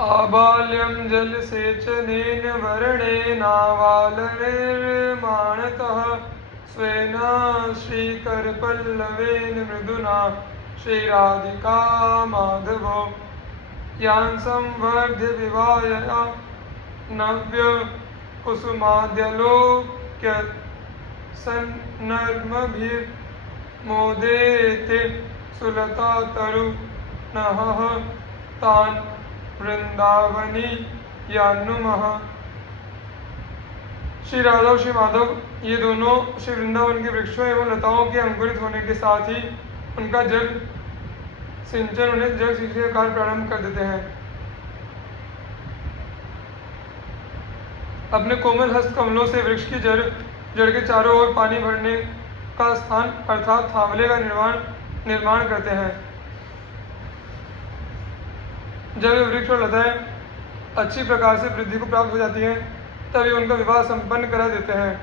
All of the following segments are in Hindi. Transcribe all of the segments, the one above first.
आबाल्यं जलसेचनेन वर्णेनावालनिर्माणतः स्वेन श्रीकरपल्लवेन मृदुना श्रीराधिका माधवो यान् संवर्ध्य विवाहया नव्य कुसुमाद्यलोक्य सन्नर्मभिर्मोदेते सुलता तरुणः तान् वृंदावनी यानुमः। श्री राधा और श्री माधव ये दोनों श्री वृंदावन के वृक्षों एवं लताओं के अंकुरित होने के साथ ही उनका जल सिंचन उन्हें जल सिंचन का कार्य प्रारंभ कर देते हैं। अपने कोमल हस्त कमलों से वृक्ष की जड़ के चारों ओर पानी भरने का स्थान अर्थात थावले का निर्माण करते हैं। जब ये वृक्ष और लताएं अच्छी प्रकार से वृद्धि को प्राप्त हो जाती हैं तब ये उनका विवाह संपन्न करा देते हैं,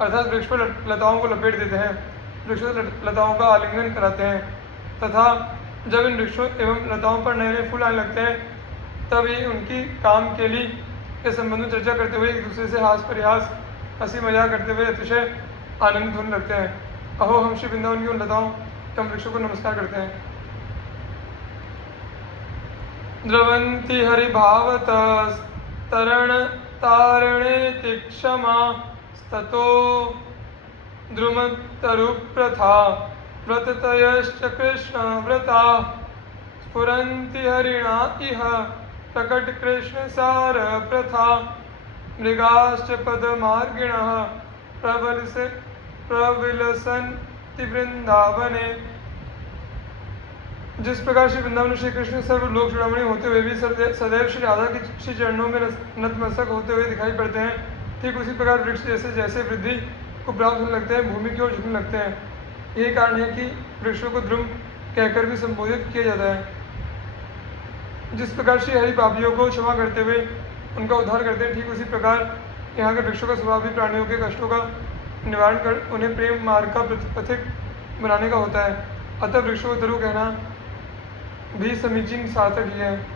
अर्थात वृक्ष पर लताओं को लपेट देते हैं, वृक्ष लताओं का आलिंगन कराते हैं तथा जब इन वृक्षों एवं लताओं पर नए नए फूल आने लगते हैं तब ये उनकी काम के लिए के संबंध में चर्चा करते हुए एक दूसरे से हास परिहास हंसी मजाक करते हुए अतिशय आनंदित होने लगते हैं। अहो हम श्री वृंदावन की उन लताओं एवं वृक्षों को नमस्कार करते हैं। द्रवंती हरिभावत तरण तारणे तीक्षमा स्ततो द्रुमतरुप्रथा व्रततयश्च कृष्ण व्रता स्फुरन्ति हरिणा इह प्रकट कृष्ण सार प्रथा मृगाश्च पदमार्गिणः प्रविलसन्ति वृंदावने। जिस प्रकार श्री वृंदावन श्री कृष्ण सर्वलोक चूड़ामणि होते हुए भी सदैव श्री राधा की श्री चरणों में नतमस्तक होते हुए दिखाई पड़ते हैं, ठीक उसी प्रकार वृक्ष जैसे जैसे वृद्धि को प्राप्त होने लगते हैं भूमि की ओर झुकने लगते हैं। यही कारण है कि वृक्षों को ध्रुव कहकर भी संबोधित किया जाता है। जिस प्रकार श्री हरि पापियों को क्षमा करते हुए उनका उद्धार करते हैं, ठीक उसी प्रकार यहाँ के वृक्षों का स्वभाव भी प्राणियों के कष्टों का निवारण कर उन्हें प्रेम मार्ग का पथिक बनाने का होता है। अतः वृक्षों को तरु कहना भी समीचीन सार्थक ही है।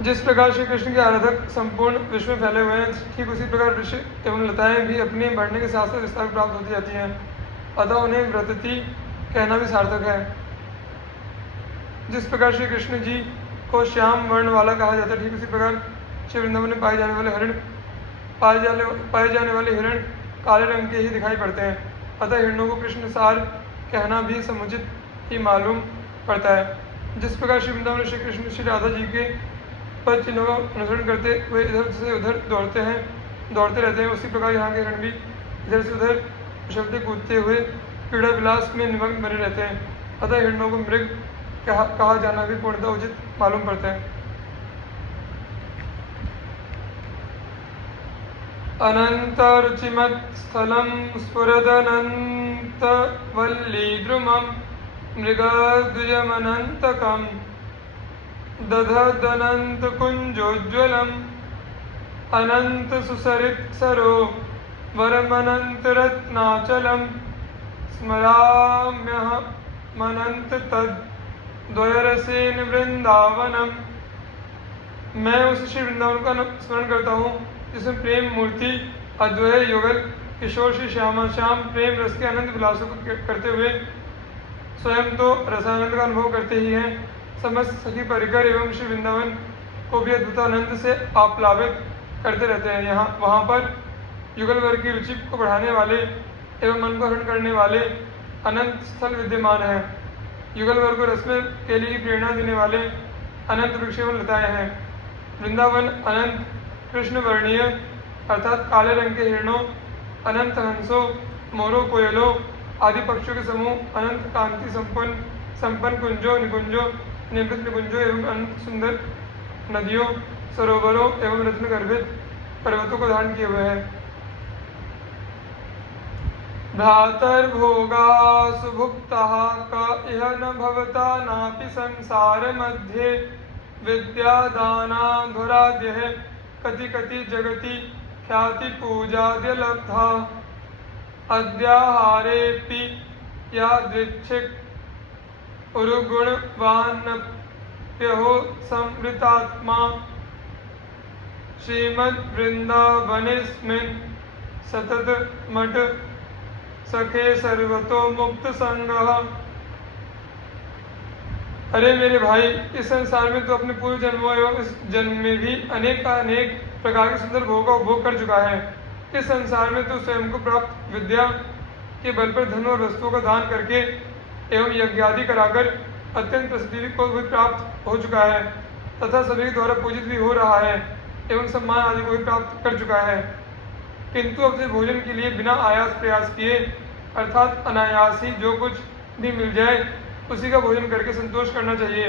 जिस प्रकार श्री कृष्ण के आराधक संपूर्ण विश्व में फैले हुए हैं, ठीक उसी प्रकार वृक्ष एवं लताएं भी अपने बढ़ने के साथ साथ विस्तार प्राप्त होती जाती हैं, अतः उन्हें व्रतती कहना भी सार्थक है। जिस प्रकार श्री कृष्ण जी को श्याम वर्ण वाला कहा जाता है, ठीक उसी प्रकार श्री वृंदावन में पाए जाने वाले हिरण काले रंग के ही दिखाई पड़ते हैं, अतः हिरणों को कृष्ण सार कहना भी समुचित ही मालूम पड़ता है। जिस प्रकार श्री वृंदावन श्री कृष्ण श्री राधा जी के पद चिन्हों का अनुसरण करते हुए इधर से उधर दौड़ते रहते हैं, उसी प्रकार यहाँ के हिरण भी इधर से उधर उछलते कूदते हुए क्रीड़ा विलास में निमग्न बने रहते हैं, अतः हिरणों को मृग कहा जाना भी पूर्णतः उचित मालूम पड़ता है। अनंत रुचिमत्स्थलं स्फुरदनंत वल्लीद्रुमं मृगद्विजमनंतकं दधदनंत कुंजोज्ज्वलम् अनंत सुसरित्सरो वरमनंत रत्नाचलं स्मराम्यहमनंत तद् द्वयरसेन वृंदावनम। मैं उस श्री वृंदावन का स्मरण करता हूँ जिसमें प्रेम मूर्ति अद्वय युगल किशोर श्री श्याम प्रेम रस के अनंत विलासों को करते हुए स्वयं तो रसानंद का अनुभव करते ही हैं, समस्त सखी परिकर एवं श्री वृंदावन को भी अद्भुतानंद से आप्लावित करते रहते हैं। वहाँ पर युगल वर्ग की रुचि को बढ़ाने वाले एवं मन को हरण करने वाले अनंत स्थल विद्यमान हैं। युगल वर्ग को रसमें के लिए प्रेरणा देने वाले अनंत वृक्ष एवं लताएं हैं। वृंदावन अनंत कृष्ण वर्णीय अर्थात काले रंग के हिरणों, अनंत हंसों, मोरों, कोयलों आदि पक्षियों के समूह, अनंत कांति संपन्न कुंजों, निकुंजों, निवृत्त निकुंजों एवं अनंत सुंदर नदियों, सरोवरों एवं रत्न गर्भित पर्वतों को धारण किए हुए हैं। भ्रातर्भोगा सुभुक्ता का इह न भवता नापि संसार मध्ये विद्यादानाधुराद्य कति कति जगति ख्याति पूजाद्य लब्धा। अद्याहारेऽपि यादृच्छिक उरुगुणवानप्यहो संवृतात्मा श्रीमद्वृन्दावनेऽस्मिन् सततमठ सखे सर्वतो मुक्त संगः। अरे मेरे भाई, इस संसार में तो अपने पूर्व जन्मों एवं इस जन्म में भी अनेक प्रकार के सुंदर भोगों का उपभोग कर चुका है। इस संसार में तो स्वयं को प्राप्त विद्या के बल पर धन और वस्तुओं का दान करके एवं यज्ञ आदि कराकर अत्यंत प्रसिद्धि को भी प्राप्त हो चुका है तथा सभी के द्वारा पूजित भी हो रहा है एवं सम्मान आदि को भी प्राप्त कर चुका है। किंतु अपने भोजन के लिए बिना आयास प्रयास किए अर्थात अनायास ही जो कुछ भी मिल जाए उसी का भोजन करके संतोष करना चाहिए।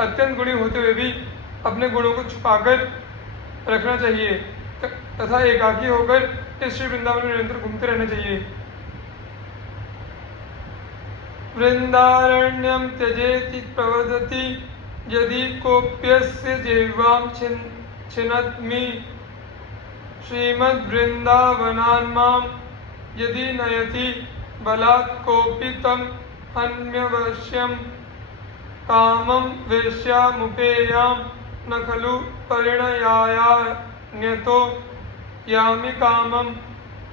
अत्यंत गुणी होते हुए भी अपने गुणों को छुपाकर रखना चाहिए तथा एकाकी होकर इस श्री वृंदावन में निरंतर घूमते रहना चाहिए। वृंदारण्यम त्यजेति प्रवदति यदि कोप्यस्य जिह्वां छिन्नत्मि श्रीमद्वृंदावनान्मां यदि नयति बलात् कोऽपि तम् अन्यवश्यं कामं वेश्यामुपेयां न खलु परिणयायान्यतो यामि कामं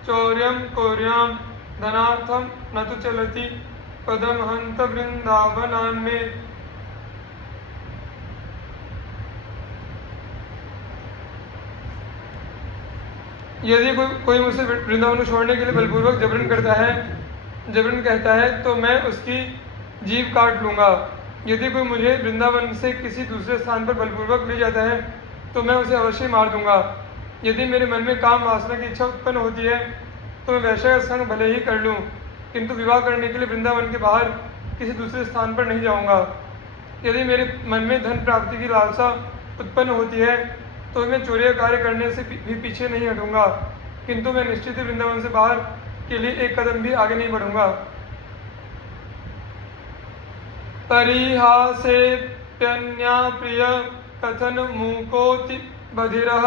चौर्यं कोर्यां धनार्थं न तु चलति पदम हंत वृंदावनान् में। यदि कोई मुझसे वृंदावन को छोड़ने के लिए बलपूर्वक जबरन कहता है तो मैं उसकी जीभ काट लूँगा। यदि कोई मुझे वृंदावन से किसी दूसरे स्थान पर बलपूर्वक ले जाता है तो मैं उसे अवश्य मार दूंगा। यदि मेरे मन में काम वासना की इच्छा उत्पन्न होती है तो मैं वैश्य का संग भले ही कर लूँ, किंतु विवाह करने के लिए वृंदावन के बाहर किसी दूसरे स्थान पर नहीं जाऊँगा। यदि मेरे मन में धन प्राप्ति की लालसा उत्पन्न होती है तो मैं चोरी कार्य करने से भी पीछे नहीं हटूंगा, किंतु मैं निश्चित ही वृंदावन से बाहर के लिए एक कदम भी आगे नहीं बढ़ूंगा। परिहासेऽप्यन्या प्रिय कथन मूकोति बधिरः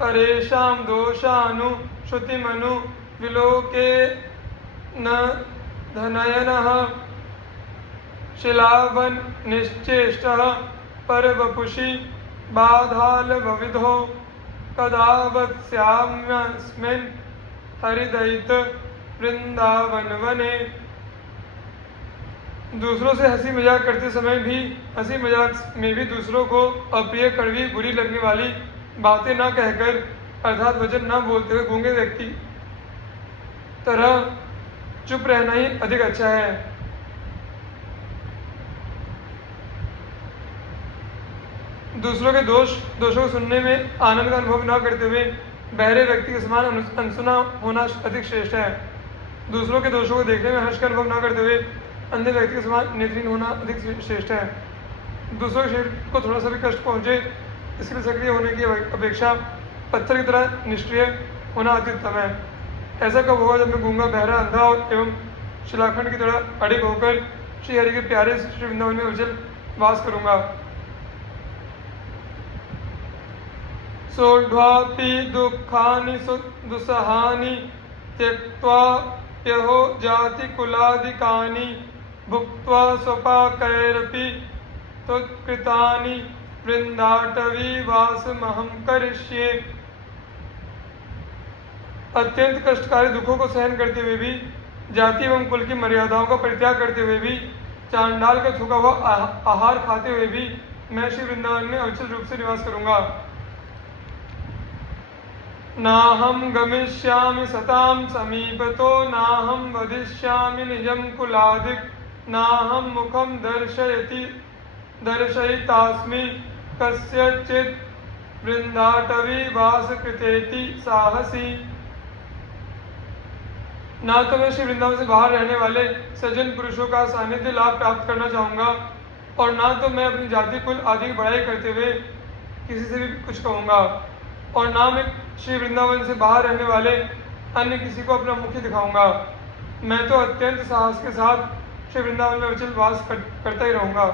परेषां दोषानुश्रुतिमनु विलोके न धनयनः शिलावन निश्चेष्टः परवपुषि बाधालभविधो कदावत्स्याम्यस्मिन् हरिदयित वृंदावन वने। दूसरों से हंसी मजाक करते समय भी हंसी मजाक में भी दूसरों को अप्रिय कड़वी बुरी लगने वाली बातें न कहकर अर्थात वचन न बोलते हुए गूंगे व्यक्ति तरह चुप रहना ही अधिक अच्छा है। दूसरों के दोषों को सुनने में आनंद का अनुभव न करते हुए बहरे व्यक्ति के समान अनसुना होना अधिक श्रेष्ठ है। दूसरों के दोषों को देखने में हर्ष का अनुभव न करते हुए अंधे व्यक्ति के समान नेत्रहीन होना अधिक श्रेष्ठ है। दूसरों के शरीर को थोड़ा सा भी कष्ट पहुंचे इसके लिए सक्रिय होने की अपेक्षा पत्थर की तरह निष्क्रिय होना अति उत्तम है। ऐसा कब होगा जब मैं गूंगा बहरा अंधा एवं शिलाखंड की तरह अड़िग होकर श्री हरि के प्यारे श्री वृंदावन में उज्जवल वास करूंगा। सोढ्वापि दुःखानि दुस्सहानि त्यक्त्वा यहो जाति कुलादिकानि भुक्त्वा स्वपाकैरपि त्वत्कृतानि वृंदाटवी वासमहं करिष्ये। अत्यंत कष्टकारी दुखों को सहन करते हुए भी जाति एवं कुल की मर्यादाओं का परित्याग करते हुए भी चांडाल का थूका हुआ आहार खाते हुए भी मैं श्री वृंदावन में अविचल रूप से निवास करूंगा। नाहं गमिष्यामि सतां समीपतो नाहं वदिष्यामि निजं कुलादिक नाहं मुखं दर्शयितास्मि कस्यचित् वृंदाटवी वासकृतेति साहसी। ना तो मैं श्री वृंदावन से बाहर रहने वाले सज्जन पुरुषों का सानिध्य लाभ प्राप्त करना चाहूँगा और ना तो मैं अपनी जाति कुल आदि की बढ़ाई करते हुए किसी से भी कुछ कहूँगा और ना मैं श्री वृंदावन से बाहर रहने वाले अन्य किसी को अपना मुख्य दिखाऊंगा। मैं तो अत्यंत साहस के साथ श्री वृंदावन में अविचल वास करता ही रहूँगा।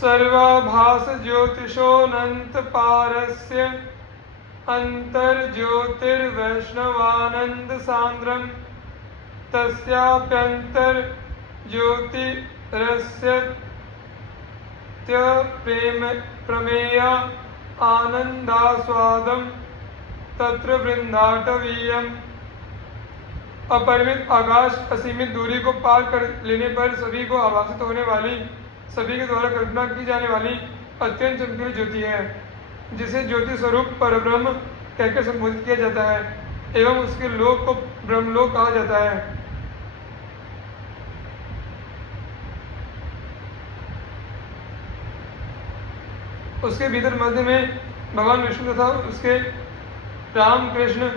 सर्वाभास ज्योतिषोऽनंत पारस्य अंतर्ज्योतिर्वैष्णवानंद सांद्रम तस्याप्यंतर ज्योतिरस्य प्रेम प्रमेय आनंदास्वादम तत्र वृंदाटवीयम। अपरिमित आकाश असीमित दूरी को पार कर लेने पर सभी को आभासित होने वाली, सभी के द्वारा कल्पना की जाने वाली अत्यंत चमकीली ज्योति है, जिसे ज्योति स्वरूप परब्रह्म कहकर संबोधित किया जाता है एवं उसके लोक को ब्रह्मलोक कहा जाता है। उसके भीतर मध्य में भगवान विष्णु तथा उसके राम कृष्ण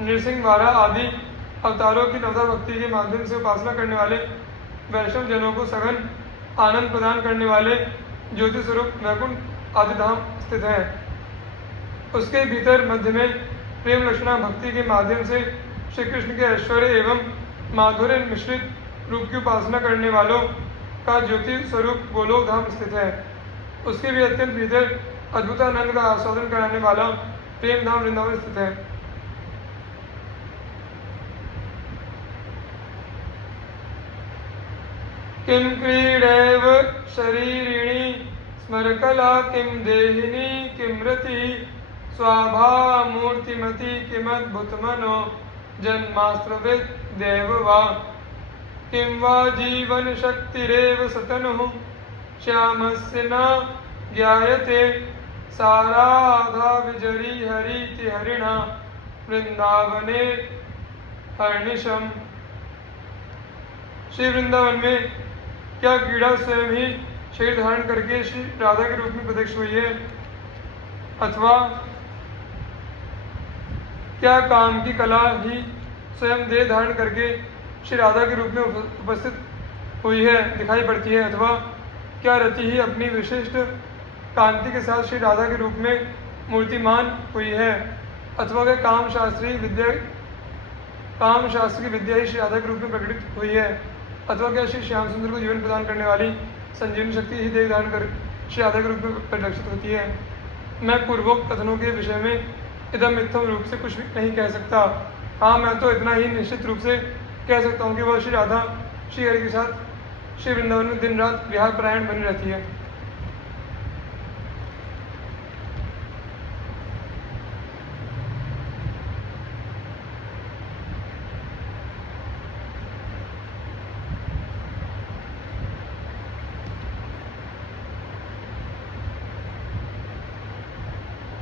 नृसिंह वारा आदि अवतारों की नवता भक्ति के माध्यम से उपासना करने वाले वैष्णव जनों को सघन आनंद प्रदान करने वाले ज्योति स्वरूप वैकुंठ आदि धाम स्थित है। उसके भीतर मध्य में प्रेम लक्षणा भक्ति के माध्यम से श्री कृष्ण के ऐश्वर्य एवं माधुर्य मिश्रित रूप की उपासना करने वालों का ज्योति स्वरूप गोलोक धाम स्थित है। उसके भी अत्यंत भीतर अद्भुतानंद का आस्वादन कराने वाला प्रेम धाम वृंदावन स्थित है। किम क्रीडैव शरीरिणी स्मरकला किम देहिनी किम रति स्वाभामूर्तिमती किमद्भुतमनो जन्मास्त्रविद्यैव वा किं वा जीवन शक्तिरेव सतनुः श्यामस्य न ज्ञायते साराधा विजरी हरीति हरिणा वृंदावने हर्निशम। श्री वृंदावन में क्या क्रीड़ा स्वयं ही शरीर धारण करके श्री राधा के रूप में प्रत्यक्ष हुई है, अथवा क्या काम की कला ही स्वयं देह धारण करके श्री राधा के रूप में उपस्थित हुई है, दिखाई पड़ती है, अथवा क्या रति ही अपनी विशिष्ट कांति के साथ श्री राधा के रूप में मूर्तिमान हुई है, अथवा क्या काम शास्त्र की विद्या ही श्री राधा के रूप में प्रकटित हुई है, अथवा क्या श्री श्याम सुंदर को जीवन प्रदान करने वाली संजीवनी शक्ति ही देह धारण कर श्री राधा के रूप में परिलक्षित होती है। मैं पूर्वोक्त कथनों के विषय में इदम इत्थम रूप से कुछ भी नहीं कह सकता। हाँ, मैं तो इतना ही निश्चित रूप से कह सकता हूँ कि वह श्री राधा श्री हरि के साथ श्री वृंदावन में दिन रात विहार परायण बनी रहती है।